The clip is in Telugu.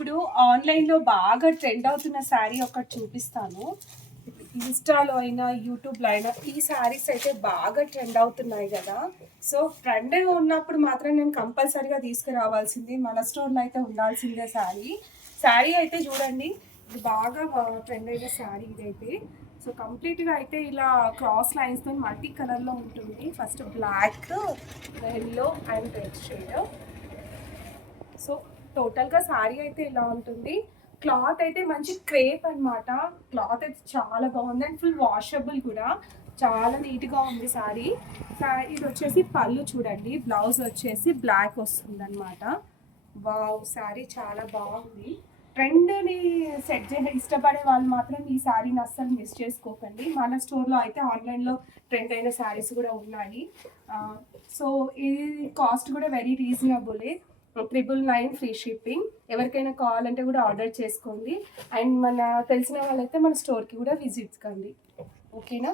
ఇప్పుడు ఆన్లైన్‌లో బాగా ట్రెండ్ అవుతున్న శారీ ఒకటి చూపిస్తాను. ఇన్‌స్టాలో అయినా, యూట్యూబ్‌లో అయినా ఈ శారీస్ అయితే బాగా ట్రెండ్ అవుతున్నాయి గదా! సో, ట్రెండ్ ఉన్నప్పుడు మాత్రం నేను కంపల్సరీగా తీసుకురావాల్సింది మన స్టోర్‌లో అయితే ఉండాల్సిందే శారీ. శారీ అయితే చూడండి. ఇది బాగా ట్రెండ్ అయిన శారీ ఇదైతే. సో, కంప్లీట్‌గా అయితే ఇలా క్రాస్ లైన్స్‌తో మల్టీ కలర్‌లో ఉంటుంది. First black, yellow and red shade. So టోటల్‌గా శారీ అయితే ఇలా ఉంటుంది. క్లాత్ అయితే మంచి క్రేప్ అనమాట. క్లాత్ అయితే చాలా బాగుంది అండ్ ఫుల్ వాషబుల్ కూడా. చాలా నీట్‌గా ఉంది శారీ. ఇదొచ్చేసి పళ్ళు చూడండి. బ్లౌజ్ వచ్చేసి బ్లాక్ వస్తుందనమాట. వావ్! శారీ చాలా బాగుంది. ట్రెండ్‌ని సెట్ ఇష్టపడే వాళ్ళు మాత్రం ఈ శారీని అస్సలు మిస్ చేసుకోకండి. మన స్టోర్‌లో అయితే ఆన్‌లైన్‌లో ట్రెండ్ అయిన శారీస్ కూడా ఉన్నాయి. ఆహ్, సో ఇది కాస్ట్ కూడా వెరీ రీజనబులే. 999 free shipping. ఎవరికైనా కావాలంటే కూడా ఆర్డర్ చేసుకోండి. అండ్ మన తెలిసిన వాళ్ళైతే మన స్టోర్‌కి కూడా విజిట్ కండి. ఓకేనా?